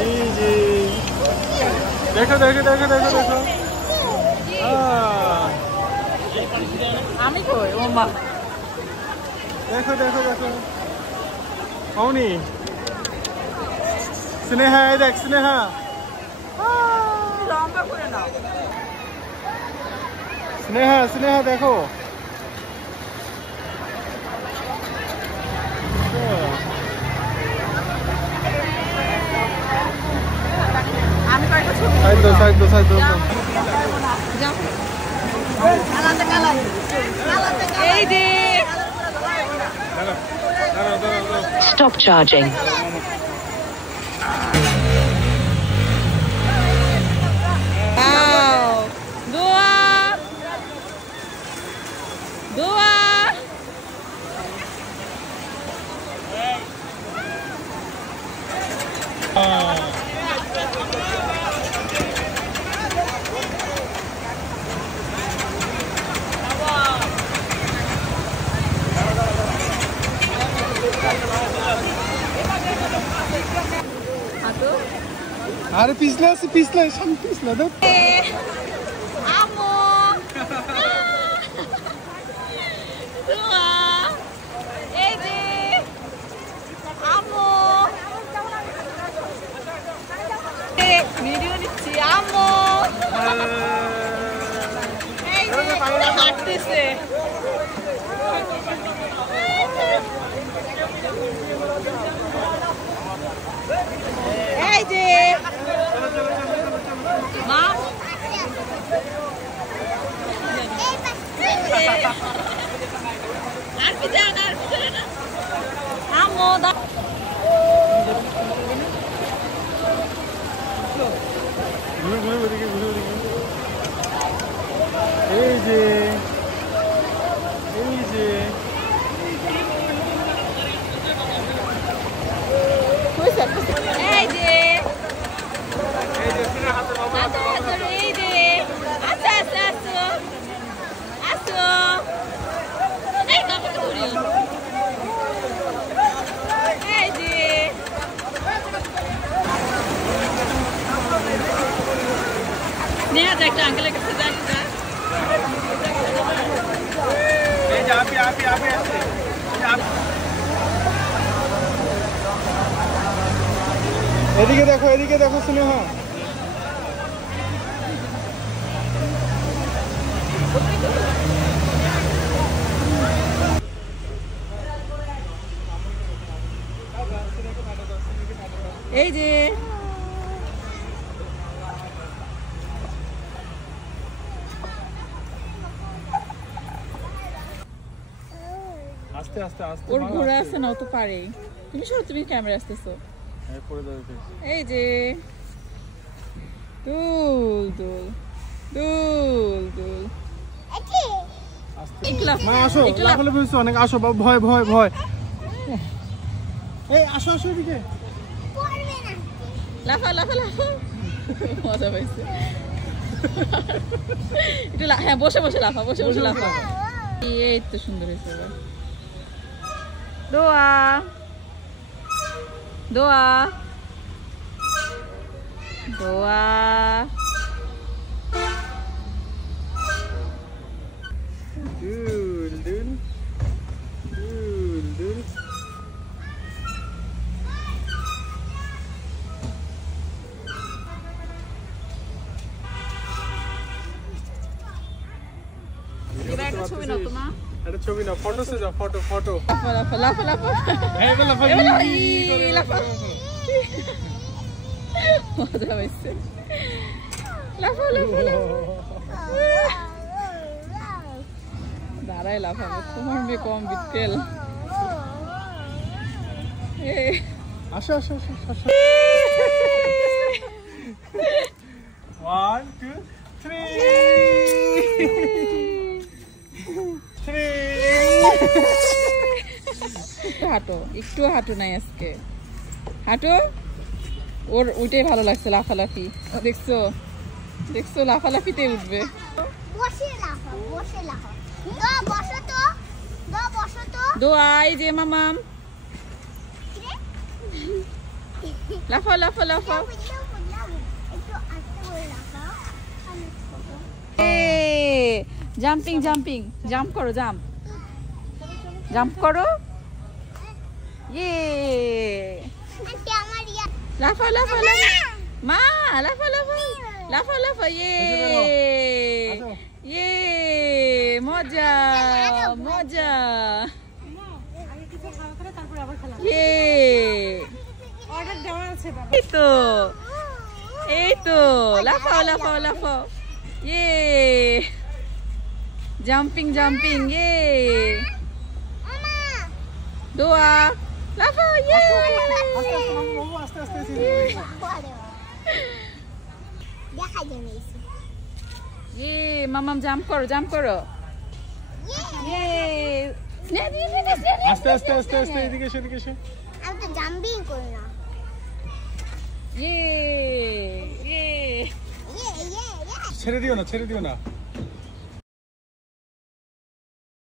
এই যে দেখো দেখো দেখো দেখো দেখো আমি কই ও মা দেখো দেখো দেখো কৌনি স্নেহা এই দেখ স্নেহা লম্বা করে নাও স্নেহা স্নেহা দেখো আমি কয়েকটা ছবি সাইড দো এই যে Stop charging. আরে পিছলে আছে পিছলে সামনে পিছলে দাও আমো দোয়া এই যে আমো ভিডিও নিচ্ছি আমো এই যে হাঁটতেছে এই যে মা আমো এই যে এই যে এই যে আচ্ছা আচ্ছা আসো আসো এই কাপড় ধরি এই যে নেহা যা একটা আঙ্কেলের কাছে যা এই যে আপি আছে এদিকে দেখো স্নেহা এই যে আস্তে আস্তে আস্তে ওর ঘোরা আছে না ও তো পারে তুমি ক্যামেরা আসতেছো এই যে দুল মা আসো লাফালাফি হইছে অনেক আসো ভয় এই আসো এদিকে লাফা মজা পাইছে একটু হ্যাঁ বসে লাফা এই তো সুন্দর হয়েছে এবার দোয়া দুল একটা ছবি নাও তোমার একটা ছবি নাও ফটোতে যাও ফটো লাফা এই লাফা মজা পাইছে লাফা দাঁড়ায় লাফাবো তোমার মেয়ে কম বিটকেল আসো 1 2 3 একটু হাঁটো নাই আজকে হাঁটো ওর ওইটাই ভালো লাগছে লাফালাফি দেখছো লাফালাফিতে উঠবে দোয়াই যে মামাম লাফাও লাফাও লাফাও জাম্পিং জাম্পিং জাম্প করো জাম্প করো ইয়ে লাফাও লাফাও লাফাও মা লাফাও লাফাও ইয়ে ইয়ে মজা মজা ইয়ে এই তো লাফাও ইয়ে জাম্পিং ইয়ে দোয়া লাফাও ইয়ে ইয়ে মামাম জাম্প করো ইয়ে আস্তে এদিকে এসো আমি তো জাম্পিং করি না ইয়ে ছেড়ে দিও না